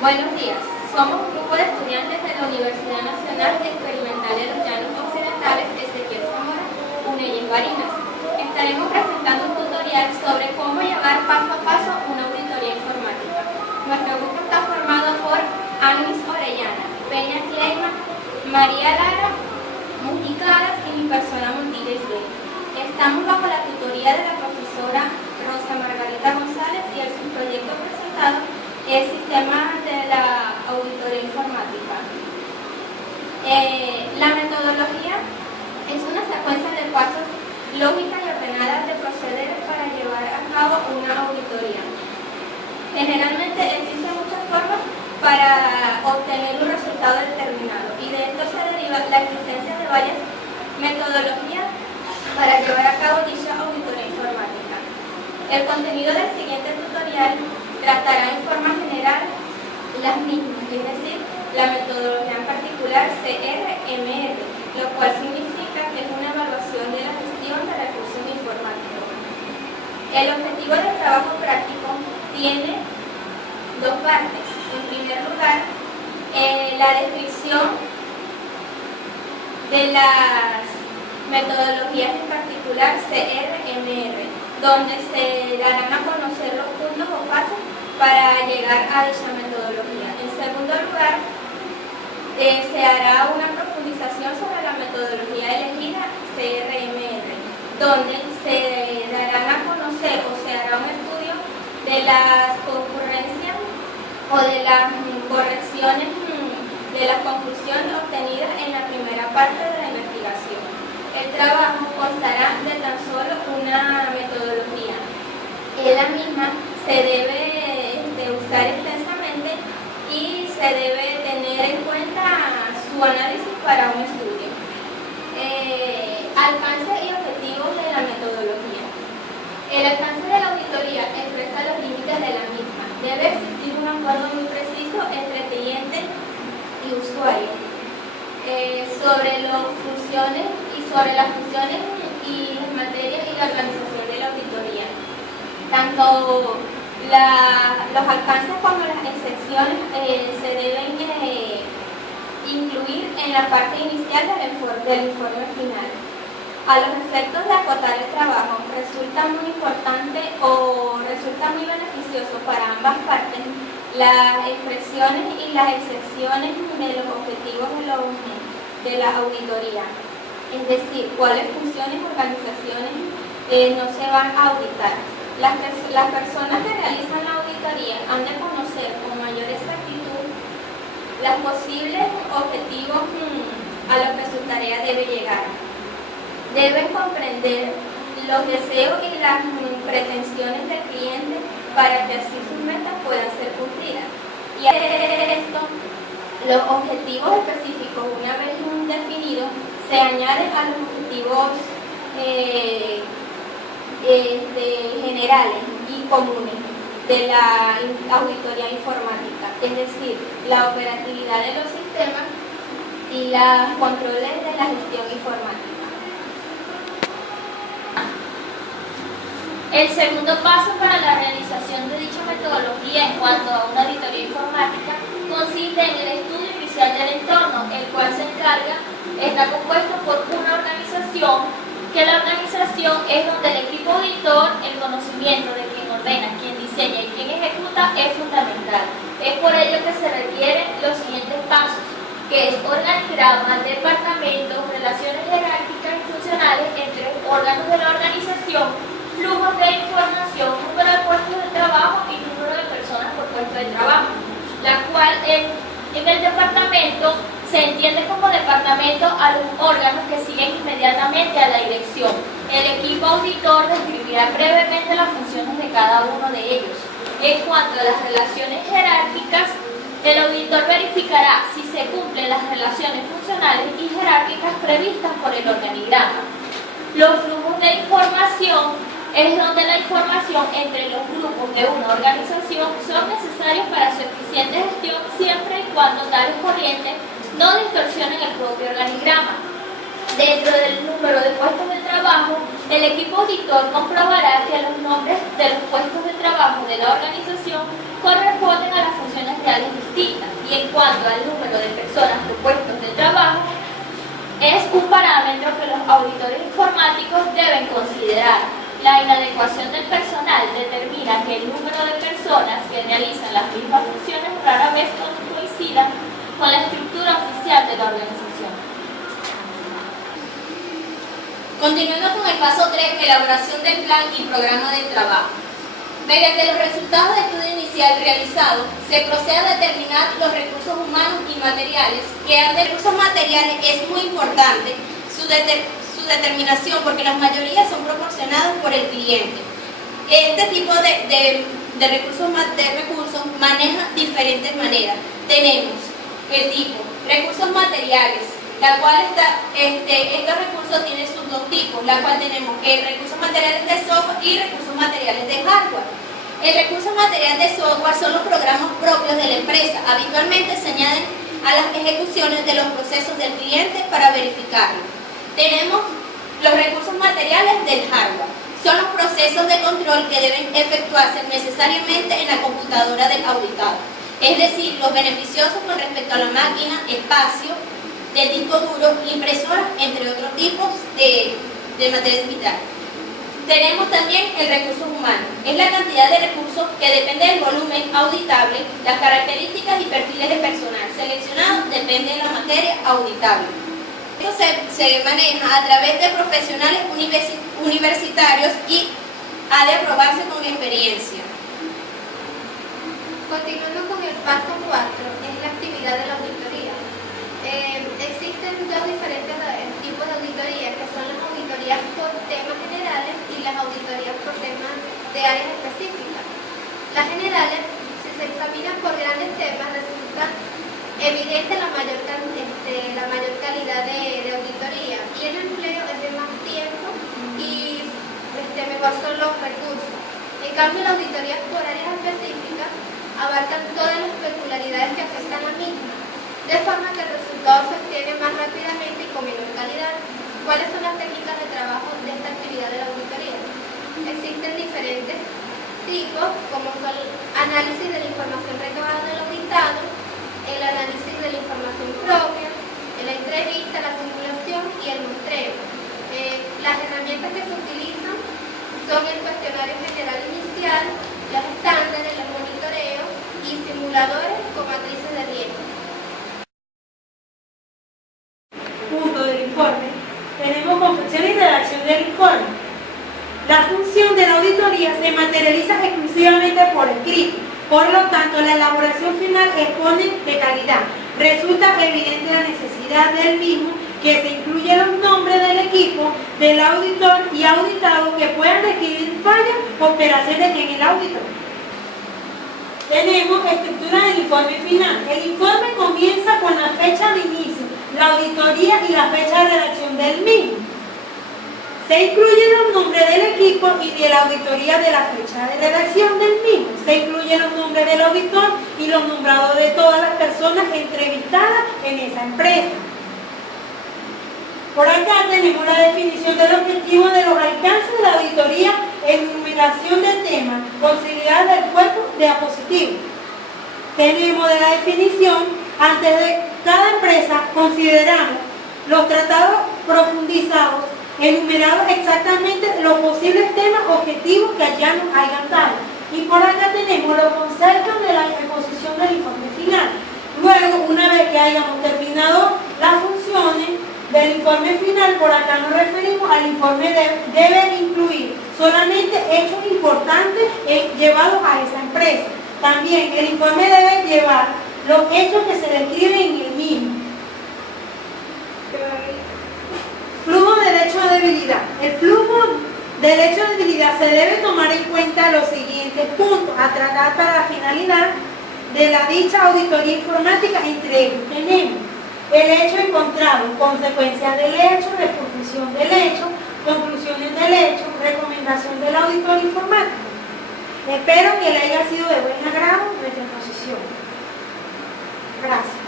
Buenos días, somos un grupo de estudiantes de la Universidad Nacional Experimental de los Llanos Occidentales, Ezequiel Zamora, UNEYES Barinas. Estaremos presentando un tutorial sobre cómo llevar paso a paso una auditoría informática. Nuestro grupo está formado por Agnes Orellana, Peña Kleiman, María Lara, Mujicaras y mi persona Montiles B. Estamos bajo la tutoría de la profesora Rosa Margarita González y el subproyecto presentado es el sistema de la auditoría informática. La metodología es una secuencia de pasos lógica y ordenada de procederes para llevar a cabo una auditoría. Generalmente existen muchas formas para obtener un resultado determinado y de esto se deriva la existencia de varias metodologías para llevar a cabo dicha auditoría informática. El contenido del siguiente tutorial tratará en forma general las mismas, es decir, la metodología en particular CRMR, lo cual significa que es una evaluación de la gestión de recursos informáticos. El objetivo del trabajo práctico tiene dos partes. En primer lugar, la descripción de las metodologías, en particular CRMR, donde se darán a conocer los puntos o fases para llegar a dicha metodología. En segundo lugar, se hará una profundización sobre la metodología elegida CRMR, donde se darán a conocer o se hará un estudio de las concurrencias o de las correcciones de las conclusiones obtenidas en la primera parte de la investigación. El trabajo constará de tan solo una metodología. La misma se debe usar extensamente y se debe tener en cuenta su análisis para un estudio. Alcance y objetivos de la metodología. El alcance de la auditoría expresa los límites de la misma. Debe existir un acuerdo muy preciso entre cliente y usuario sobre las funciones y las materias y la organización de la auditoría. Tanto los alcances como las excepciones se deben incluir en la parte inicial del informe final. A los efectos de acotar el trabajo, resulta muy importante o resulta muy beneficioso para ambas partes las expresiones y las excepciones de los objetivos de la auditoría. Es decir, cuáles funciones o organizaciones no se van a auditar. Las personas que realizan la auditoría han de conocer con mayor exactitud los posibles objetivos a los que su tarea debe llegar. Deben comprender los deseos y las pretensiones del cliente para que así sus metas puedan ser cumplidas. Y a esto, los objetivos específicos, una vez definidos, se añaden a los objetivos generales y comunes de la auditoría informática, es decir, la operatividad de los sistemas y los controles de la gestión informática. El segundo paso para la realización de dicha metodología en cuanto a una auditoría informática consiste en el estudio inicial del entorno, el cual está compuesto por una organización, que la organización es donde el equipo auditor, el conocimiento de quien ordena, quien diseña y quien ejecuta es fundamental. Es por ello que se requieren los siguientes pasos, que es organigrama, departamentos, relaciones jerárquicas y funcionales entre órganos de la organización, flujos de información, número de puestos de trabajo y número de personas por puesto de trabajo, la cual en el departamento se entiende como departamento a los órganos que siguen inmediatamente a la dirección. El equipo auditor describirá brevemente las funciones de cada uno de ellos. En cuanto a las relaciones jerárquicas, el auditor verificará si se cumplen las relaciones funcionales y jerárquicas previstas por el organigrama. Los flujos de información es donde la información entre los grupos de una organización son necesarios para su eficiente gestión siempre y cuando tales corrientes no distorsionen el propio organigrama. Dentro del número de puestos de trabajo, el El equipo auditor comprobará que los nombres de los puestos de trabajo de la organización corresponden a las funciones reales distintas, y en cuanto al número de personas por puestos de trabajo, es un parámetro que los auditores informáticos deben considerar. La inadecuación del personal determina que el número de personas que realizan las mismas funciones rara vez coincidan con la estructura oficial de la organización. Continuando con el paso 3, elaboración del plan y programa de trabajo. Mediante los resultados del estudio inicial realizado, se procede a determinar los recursos humanos y materiales. De recursos materiales es muy importante su determinación, porque la mayoría son proporcionados por el cliente. Este tipo de recursos maneja diferentes maneras. Tenemos el tipo recursos materiales, la cual estos recursos tienen sus dos tipos, la cual tenemos recursos materiales de software y recursos materiales de hardware. El recurso material de software son los programas propios de la empresa. Habitualmente se añaden a las ejecuciones de los procesos del cliente para verificarlo. Tenemos los recursos materiales del hardware. Son los procesos de control que deben efectuarse necesariamente en la computadora del auditado. Es decir, los beneficiosos con respecto a la máquina, espacio, del disco duro, impresoras, entre otros tipos de material digital. Tenemos también el recurso humano. Es la cantidad de recursos que depende del volumen auditable, las características y perfiles de personal seleccionado depende de la materia auditable. Esto se maneja a través de profesionales universitarios y ha de aprobarse con experiencia. Continuando con el paso 4, es la actividad de la auditoría. Existen dos diferentes tipos de auditoría, que son las auditorías por temas generales y las auditorías por temas de áreas específicas. Las generales, si se examinan por grandes temas, resulta evidente la mayor calidad de auditoría, y el empleo es de más tiempo y mejor son los recursos. En cambio, las auditorías por áreas específicas abarcan todas las peculiaridades que afectan a la misma, de forma que el resultado se obtiene más rápidamente y con menor calidad. ¿Cuáles son las técnicas de trabajo de esta actividad de la auditoría? Existen diferentes tipos, como son el análisis de la información recabada del auditado, el análisis de la información propia, la entrevista, la simulación y el muestreo. Las herramientas que se utilizan son el cuestionario general inicial, los estándares, los monitoreos y simuladores con matrices de riesgo. Punto del informe. Tenemos confección y redacción del informe. La función de la auditoría se materializa exclusivamente por escrito. Por lo tanto, la elaboración final expone de calidad. Resulta evidente la necesidad del mismo, que se incluyen los nombres del equipo, del auditor y auditado que puedan requerir fallas o operaciones en el auditor. Tenemos estructura del informe final. El informe comienza con la fecha de inicio, la auditoría y la fecha de redacción del mismo. Se incluyen los nombres del equipo y de la auditoría de la fecha de redacción del mismo. Se incluyen los nombres del auditor y los nombrados de todas las personas entrevistadas en esa empresa. Por acá tenemos la definición del objetivo de los alcances de la auditoría, enumeración de temas, posibilidad del cuerpo de diapositivos. Tenemos de la definición, antes de cada empresa consideramos los tratados profundizados, enumerados exactamente los posibles temas objetivos que allá nos hayan dado. Y por acá tenemos los conceptos de la exposición del informe final. Luego, una vez que hayamos terminado las funciones del informe final, por acá nos referimos al informe debe incluir solamente hechos importantes llevados a esa empresa. También el informe debe llevar los hechos que se describen en el mismo. Flujo del hecho de debilidad. El flujo del hecho de debilidad se debe tomar en cuenta los siguientes puntos a tratar para la finalidad de la dicha auditoría informática. Entre ellos tenemos el hecho encontrado, consecuencias del hecho, repercusión del hecho, conclusiones del hecho, recomendación del auditor informático. Espero que le haya sido de buen agrado nuestra exposición. Gracias.